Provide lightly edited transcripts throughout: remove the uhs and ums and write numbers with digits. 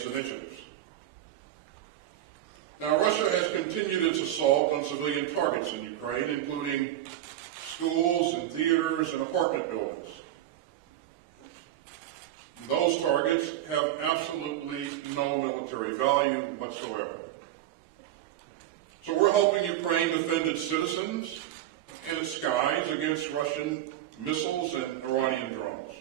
space initiatives. Now, Russia has continued its assault on civilian targets in Ukraine, including schools and theaters and apartment buildings. Those targets have absolutely no military value whatsoever. So we're helping Ukraine defend its citizens and its skies against Russian missiles and Iranian drones.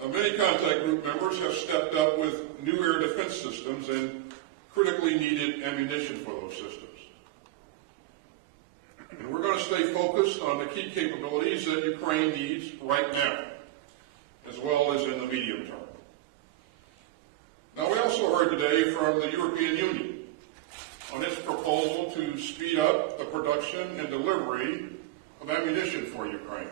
Now, many contact group members have stepped up with new air defense systems and critically needed ammunition for those systems. And we're going to stay focused on the key capabilities that Ukraine needs right now, as well as in the medium term. Now, we also heard today from the European Union on its proposal to speed up the production and delivery of ammunition for Ukraine.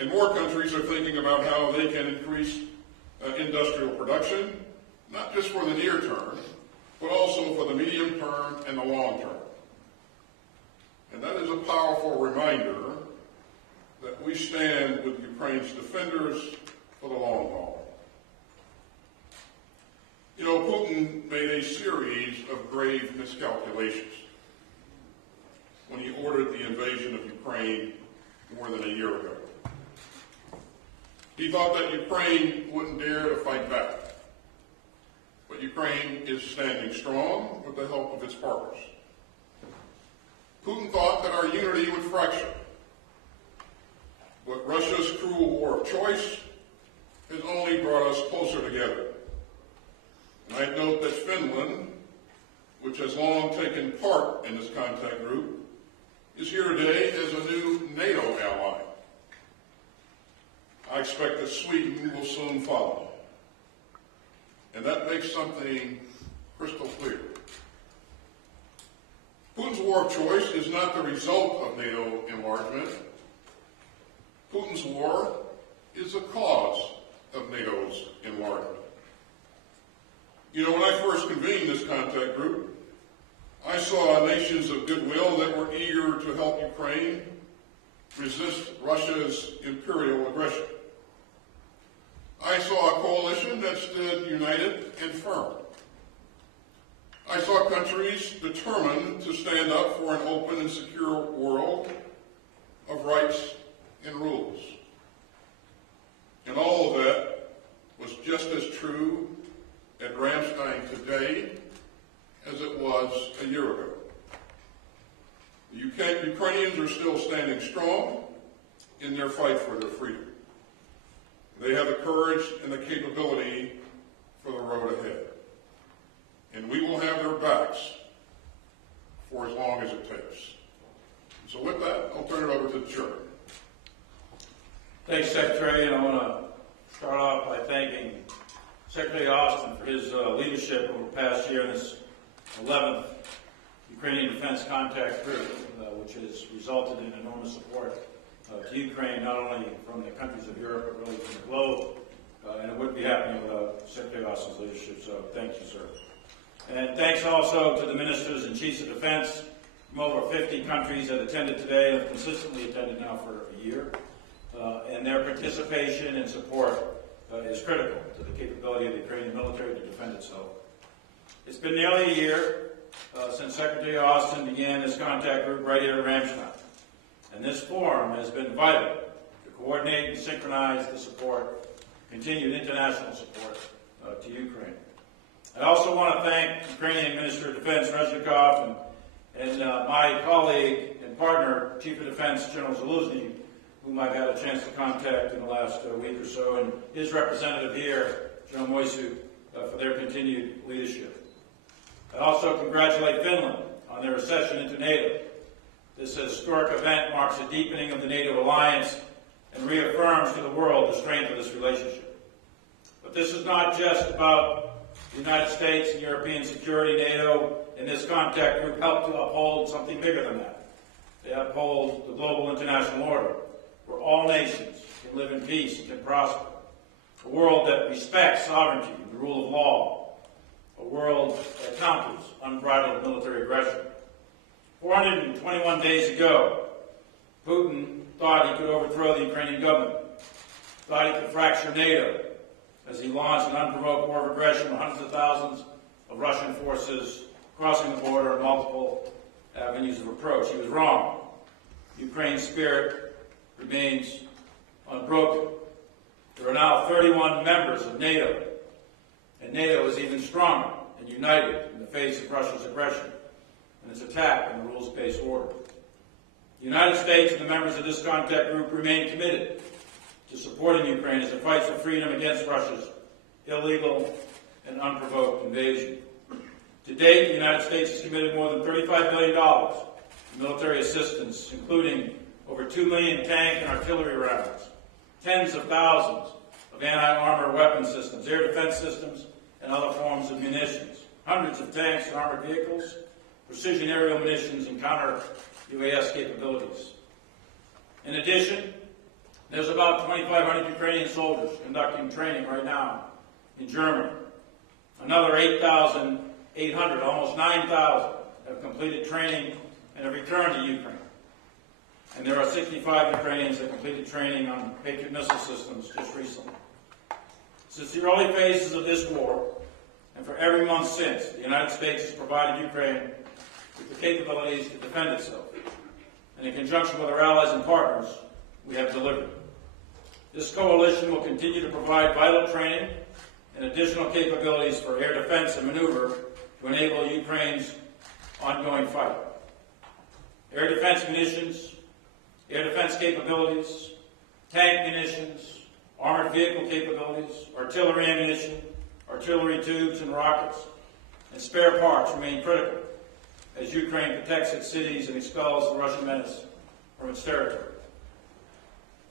And more countries are thinking about how they can increase industrial production, not just for the near term, but also for the medium term and the long term. And that is a powerful reminder that we stand with Ukraine's defenders for the long haul. You know, Putin made a series of grave miscalculations when he ordered the invasion of Ukraine more than a year ago. He thought that Ukraine wouldn't dare to fight back. But Ukraine is standing strong with the help of its partners. Putin thought that our unity would fracture. But Russia's cruel war of choice has only brought us closer together. And I note that Finland, which has long taken part in this contact group, is here today as a new NATO ally. I expect that Sweden will soon follow. And that makes something crystal clear. Putin's war of choice is not the result of NATO enlargement. Putin's war is the cause of NATO's enlargement. You know, when I first convened this contact group, I saw nations of goodwill that were eager to help Ukraine resist Russia's imperial aggression. I saw a coalition that stood united and firm. I saw countries determined to stand up for an open and secure world of rights and rules. And all of that was just as true at Ramstein today as it was a year ago. The Ukrainians are still standing strong in their fight for their freedom. They have the courage and the capability for the road ahead. And we will have their backs for as long as it takes. So with that, I'll turn it over to the chair. Thanks, Secretary, and I want to start off by thanking Secretary Austin for his leadership over the past year in this 11th Ukrainian Defense Contact Group, which has resulted in enormous support to Ukraine, not only from the countries of Europe, but really from the globe. And it wouldn't be happening without Secretary Austin's leadership, so thank you, sir. And thanks also to the ministers and chiefs of defense from over 50 countries that attended today and have consistently attended now for a year. And their participation and support is critical to the capability of the Ukrainian military to defend itself. It's been nearly a year since Secretary Austin began this contact group right here at Ramstein. And this forum has been vital to coordinate and synchronize the support, continued international support to Ukraine. I also want to thank Ukrainian Minister of Defense Reznikov and my colleague and partner, Chief of Defense General Zaluzny, whom I've had a chance to contact in the last week or so, and his representative here, General Moisu, for their continued leadership. I also congratulate Finland on their accession into NATO. This historic event marks a deepening of the NATO alliance and reaffirms to the world the strength of this relationship. But this is not just about the United States and European security. NATO and this contact group help to uphold something bigger than that. They uphold the global international order, where all nations can live in peace and can prosper. A world that respects sovereignty and the rule of law. A world that counters unbridled military aggression. 421 days ago, Putin thought he could overthrow the Ukrainian government, thought he could fracture NATO, as he launched an unprovoked war of aggression with hundreds of thousands of Russian forces crossing the border on multiple avenues of approach. He was wrong. Ukraine's spirit remains unbroken. There are now 31 members of NATO, and NATO is even stronger and united in the face of Russia's aggression and its attack on the rules-based order. The United States and the members of this contact group remain committed to supporting Ukraine as it fights for freedom against Russia's illegal and unprovoked invasion. To date, the United States has committed more than $35 billion in military assistance, including over 2 million tank and artillery rounds, tens of thousands of anti-armor weapon systems, air defense systems, and other forms of munitions, hundreds of tanks and armored vehicles, precision aerial munitions, and counter-UAS capabilities. In addition, there's about 2,500 Ukrainian soldiers conducting training right now in Germany. Another 8,800, almost 9,000, have completed training and have returned to Ukraine. And there are 65 Ukrainians that completed training on Patriot missile systems just recently. Since the early phases of this war, and for every month since, the United States has provided Ukraine with the capabilities to defend itself. And in conjunction with our allies and partners, we have delivered. This coalition will continue to provide vital training and additional capabilities for air defense and maneuver to enable Ukraine's ongoing fight. Air defense munitions, air defense capabilities, tank munitions, armored vehicle capabilities, artillery ammunition, artillery tubes and rockets, and spare parts remain critical as Ukraine protects its cities and expels the Russian menace from its territory.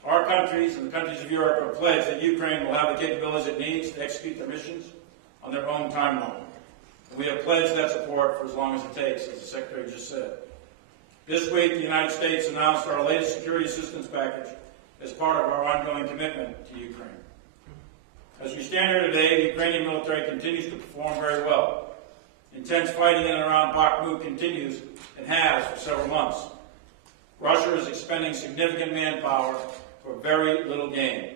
Our countries and the countries of Europe have pledged that Ukraine will have the capabilities it needs to execute their missions on their own timeline. And we have pledged that support for as long as it takes, as the Secretary just said. This week, the United States announced our latest security assistance package as part of our ongoing commitment to Ukraine. As we stand here today, the Ukrainian military continues to perform very well. Intense fighting in and around Bakhmut continues and has for several months. Russia is expending significant manpower for very little gain.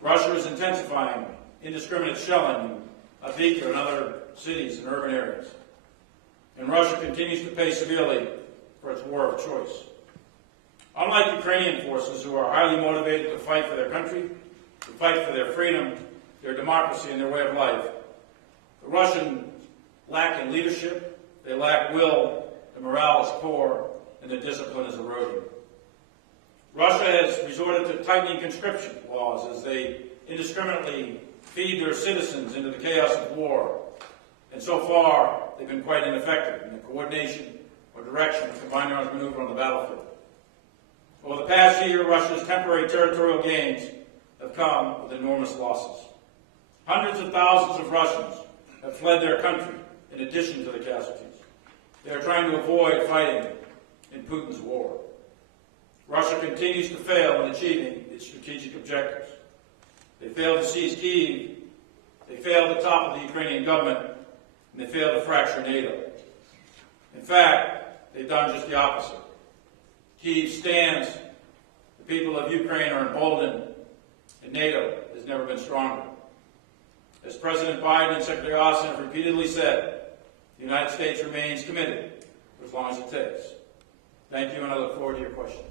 Russia is intensifying indiscriminate shelling in Avdiivka and other cities and urban areas. And Russia continues to pay severely for its war of choice. Unlike Ukrainian forces, who are highly motivated to fight for their country, to fight for their freedom, their democracy, and their way of life, the Russians lack in leadership, they lack will, the morale is poor, and the discipline is eroding. Russia has resorted to tightening conscription laws as they indiscriminately feed their citizens into the chaos of war. And so far, they've been quite ineffective in the coordination or direction of combined arms maneuver on the battlefield. Over the past year, Russia's temporary territorial gains have come with enormous losses. Hundreds of thousands of Russians have fled their country in addition to the casualties. They are trying to avoid fighting in Putin's war. Russia continues to fail in achieving its strategic objectives. They failed to seize Kyiv, they failed to topple the Ukrainian government, and they failed to fracture NATO. In fact, they've done just the opposite. Kyiv stands, the people of Ukraine are emboldened, and NATO has never been stronger. As President Biden and Secretary Austin have repeatedly said, the United States remains committed for as long as it takes. Thank you, and I look forward to your questions.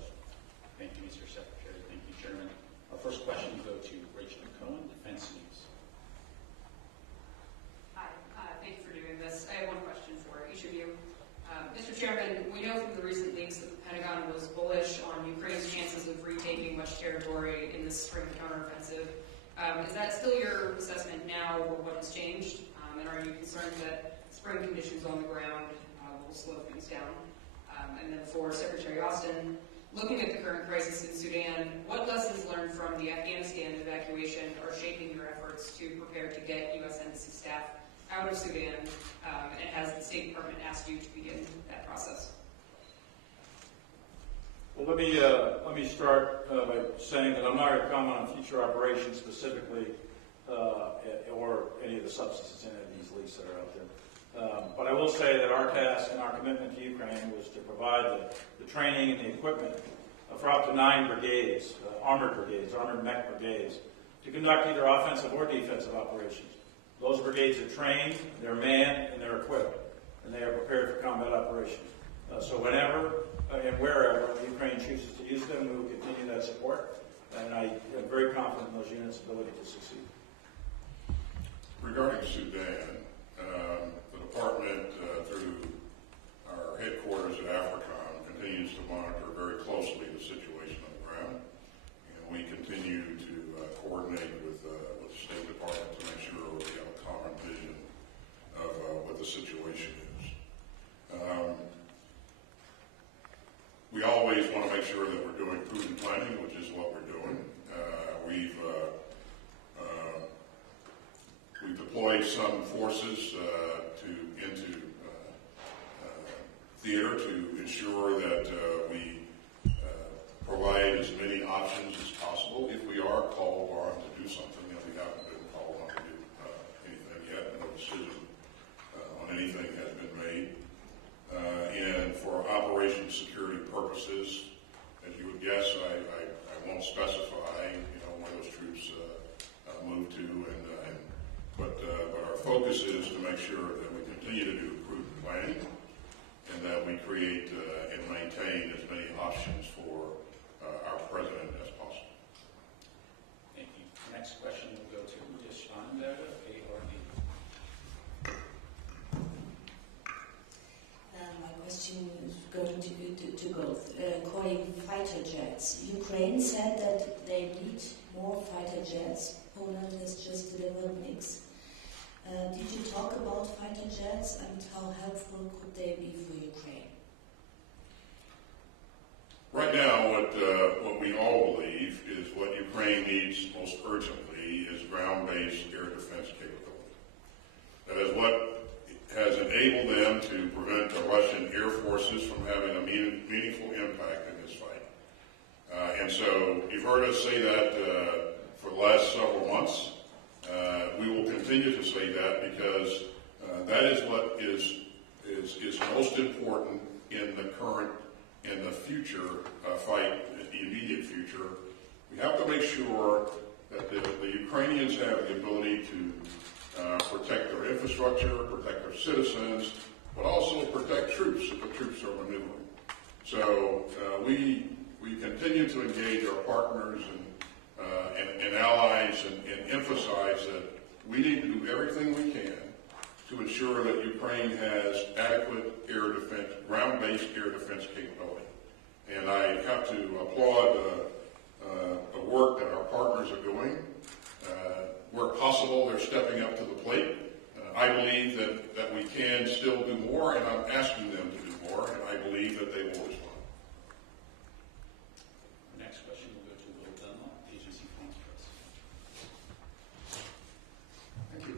Thank you, Mr. Secretary. Thank you, Chairman. Our first question will go to Rachel Cohen, Defense News. Hi, thank you for doing this. I have one question for each of you. Mr. Chairman, we know from the recent leaks that the Pentagon was bullish on Ukraine's chances of retaking much territory in this spring counteroffensive. Is that still your assessment now, or what has changed? And are you concerned that spring conditions on the ground will slow things down? And then for Secretary Austin, looking at the current crisis in Sudan, what lessons learned from the Afghanistan evacuation are shaping your efforts to prepare to get U.S. Embassy staff out of Sudan? And has the State Department asked you to begin that process? Well, let me start by saying that I'm not going to comment on future operations specifically, or any of the substances in any of these leaks that are out there. But I will say that our task and our commitment to Ukraine was to provide the training and the equipment for up to 9 brigades, armored mech brigades, to conduct either offensive or defensive operations. Those brigades are trained, they're manned, and they're equipped, and they are prepared for combat operations. So whenever and wherever Ukraine chooses to use them, we will continue that support, and I am very confident in those units' ability to succeed. Regarding Sudan, the department, through our headquarters at AFRICOM, continues to monitor very closely the situation on the ground, and we continue to coordinate with the State Department to make sure we have a common vision of what the situation is. We always want to make sure that we're doing prudent planning, which is what we're doing. We've deployed some forces into theater to ensure that we provide as many options as possible if we are called on to do something, and we haven't been called on to do anything yet. No decision on anything has been made. And for operation security purposes, as you would guess, I won't specify, where those troops move to, but our focus is to make sure that we continue to do prudent planning and that we create and maintain as many options for our president as possible. Thank you. Next question will go to Yashwanda, A.R.D. My question is going to both. Calling fighter jets. Ukraine said that they need more fighter jets. Poland has just delivered MiGs. Did you talk about fighter jets and how helpful could they be for Ukraine? Right now, what we all believe is what Ukraine needs most urgently is ground-based air defense capability. That is what has enabled them to prevent the Russian air forces from having a meaningful impact in this fight. And so you've heard us say that for the last several months. We will continue to say that because that is what is most important in the current and the future fight, the immediate future. We have to make sure that the Ukrainians have the ability to protect their infrastructure, protect their citizens, but also protect troops if the troops are maneuvering. So we continue to engage our partners and allies and emphasize that we need to do everything we can to ensure that Ukraine has adequate air defense, ground-based air defense capability. And I have to applaud the work that our partners are doing. Where possible, they're stepping up to the plate. I believe that we can still do more, and I'm asking them to do more, and I believe that they will respond. Our next question will go to Lloyd Dunlop, Agency Phones Press. Thank you.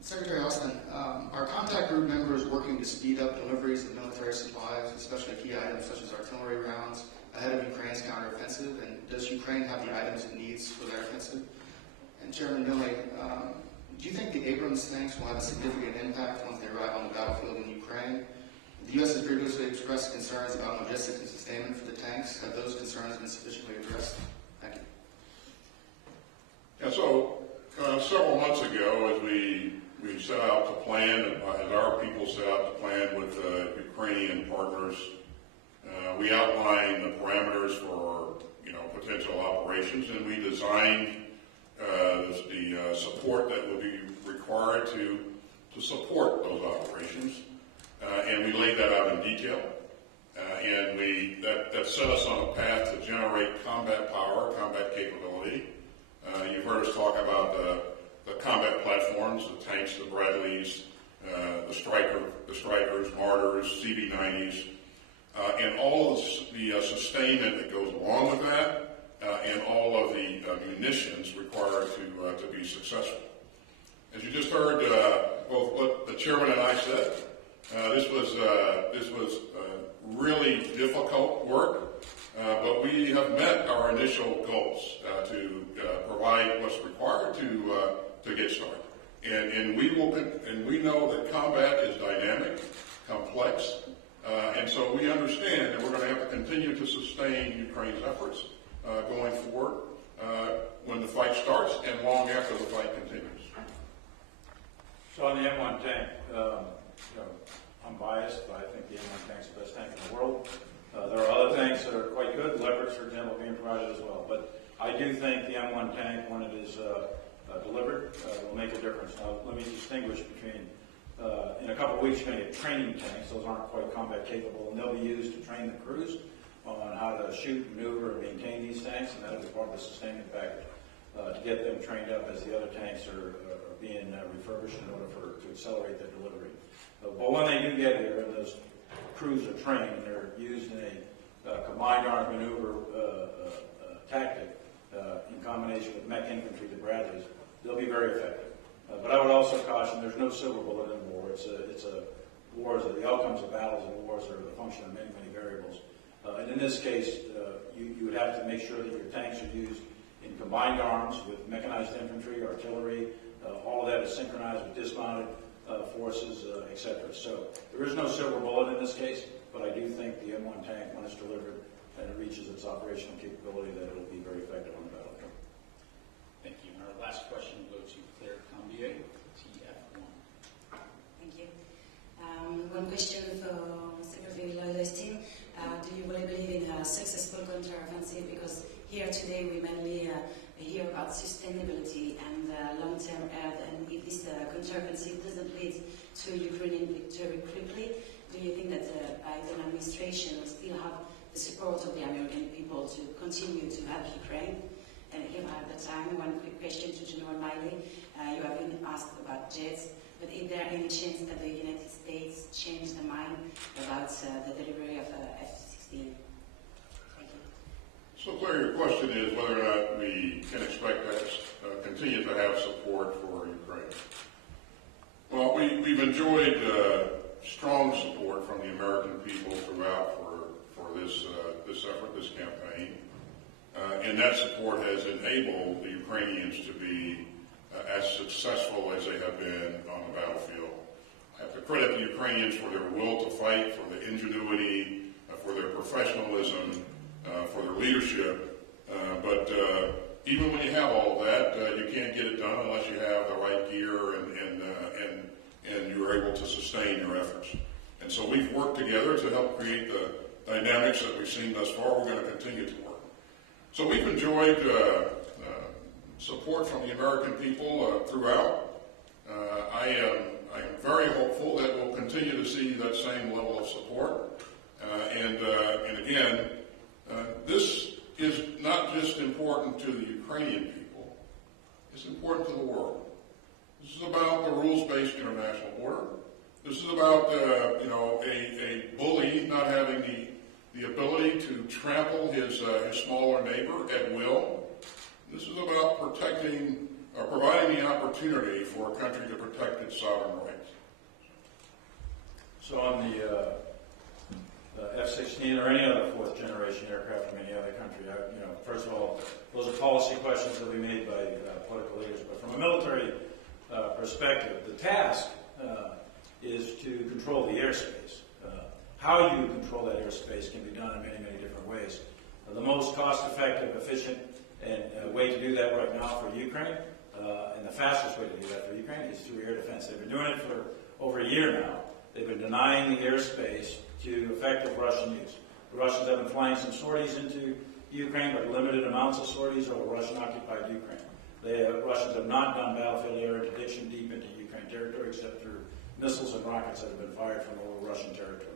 Secretary Austin, are contact group members working to speed up deliveries of military supplies, especially key items such as artillery rounds, ahead of Ukraine's counteroffensive? And does Ukraine have the items it needs for their offensive? And Chairman Milley, do you think the Abrams tanks will have a significant impact once they arrive on the battlefield in Ukraine? The U.S. has previously expressed concerns about logistics and sustainment for the tanks. Have those concerns been sufficiently addressed? Thank you. And so several months ago, as we set out to plan, as our people set out to plan with Ukrainian partners, we outlined the parameters for potential operations, and we designed the support that would be required to support those operations, and we laid that out in detail. And that set us on a path to generate combat power, combat capability. You've heard us talk about the combat platforms, the tanks, the Bradleys, the Strikers, Martyrs, CB-90s, and all of the sustainment that goes along with that, and all of the munitions required to be successful. As you just heard, both what the chairman and I said, this was really difficult work, but we have met our initial goals to provide what's required to get started. And we know that combat is dynamic, complex, and so we understand that we're going to have to continue to sustain Ukraine's efforts going forward. when the fight starts and long after the fight continues. So on the M1 tank, I'm biased, but I think the M1 tank's the best tank in the world. There are other tanks that are quite good. Leopards, for example, being provided as well. But I do think the M1 tank, when it is delivered, will make a difference. Now, let me distinguish between, in a couple of weeks, you're going to get training tanks. Those aren't quite combat capable, and they'll be used to train the crews on how to shoot, maneuver, and maintain these tanks, and that'll be part of the sustainment package to get them trained up as the other tanks are being refurbished in order to accelerate their delivery. But when they do get here, and those crews are trained and they're used in a combined armed maneuver tactic in combination with mech infantry, the Bradleys, they'll be very effective. But I would also caution there's no silver bullet in war. It's a wars, the outcomes of battles and wars are the function of many, many variables. And in this case, you would have to make sure that your tanks are used in combined arms with mechanized infantry, artillery, all of that is synchronized with dismounted forces, etc. So there is no silver bullet in this case, but I do think the M1 tank, when it's delivered and it reaches its operational capability, that it will be very effective on the battlefield. Thank you. And our last question will go to Claire Cambier, TF1. Thank you. One question for Secretary Lloyd. Do you really believe in a successful counteroffensive? Because here today we mainly hear about sustainability and long-term aid, and if this counteroffensive doesn't lead to Ukrainian victory quickly, do you think that the Biden administration will still have the support of the American people to continue to help Ukraine? And if I have the time, one quick question to General Milley. You have been asked about jets, but is there any chance that the United States changed their mind about the delivery of F-16? Thank you. So, Claire, your question is whether or not we can expect to continue to have support for Ukraine. Well, we've enjoyed strong support from the American people throughout for this effort, this campaign, and that support has enabled the Ukrainians to be as successful as they have been on the battlefield. I have to credit the Ukrainians for their will to fight, for their ingenuity, for their professionalism, for their leadership. But even when you have all of that, you can't get it done unless you have the right gear and you're able to sustain your efforts. And so we've worked together to help create the dynamics that we've seen thus far. We're going to continue to work. So we've enjoyed support from the American people throughout. I am very hopeful that we'll continue to see that same level of support. And again, this is not just important to the Ukrainian people, it's important to the world. This is about the rules-based international order. This is about, a bully not having the ability to trample his smaller neighbor at will. This is about providing the opportunity for a country to protect its sovereign rights. So on the F-16 or any other fourth-generation aircraft from any other country, first of all, those are policy questions that will be made by political leaders. But from a military perspective, the task is to control the airspace. How you control that airspace can be done in many, many different ways. The most cost-effective, efficient, and way to do that right now for Ukraine, and the fastest way to do that for Ukraine, is through air defense. They've been doing it for over a year now. They've been denying the airspace to effective Russian use. The Russians have been flying some sorties into Ukraine, but limited amounts of sorties over Russian-occupied Ukraine. The Russians have not done battlefield air interdiction deep into Ukraine territory, except through missiles and rockets that have been fired from over Russian territory.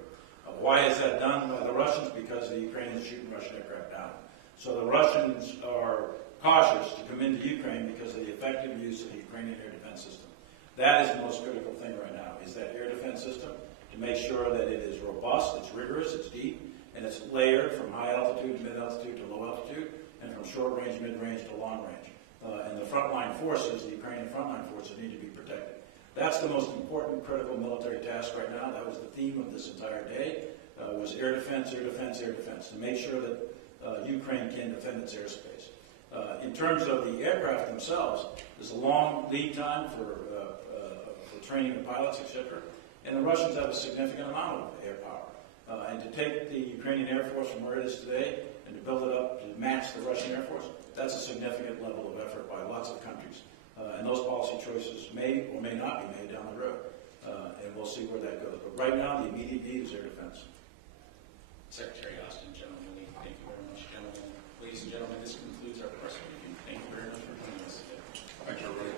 Why is that done by the Russians? Because the Ukrainians are shooting Russian aircraft down. So the Russians are cautious to come into Ukraine because of the effective use of the Ukrainian air defense system. That is the most critical thing right now, is that air defense system, to make sure that it is robust, it's rigorous, it's deep, and it's layered from high altitude to mid altitude to low altitude, and from short range, mid range to long range. And the frontline forces, the Ukrainian frontline forces, need to be protected. That's the most important critical military task right now. That was the theme of this entire day, was air defense, air defense, air defense, to make sure that Ukraine can defend its airspace. In terms of the aircraft themselves, there's a long lead time for training of pilots, etc. And the Russians have a significant amount of air power. And to take the Ukrainian Air Force from where it is today and to build it up to match the Russian Air Force, that's a significant level of effort by lots of countries. And those policy choices may or may not be made down the road. And we'll see where that goes. But right now, the immediate need is air defense. Secretary Austin, General Milley, thank you very much, gentlemen. Ladies and gentlemen, this concludes our press briefing. Thank you very much for joining us today. Thanks, everybody.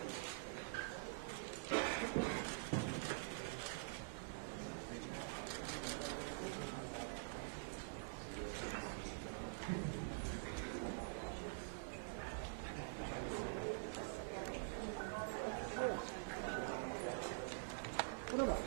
What about?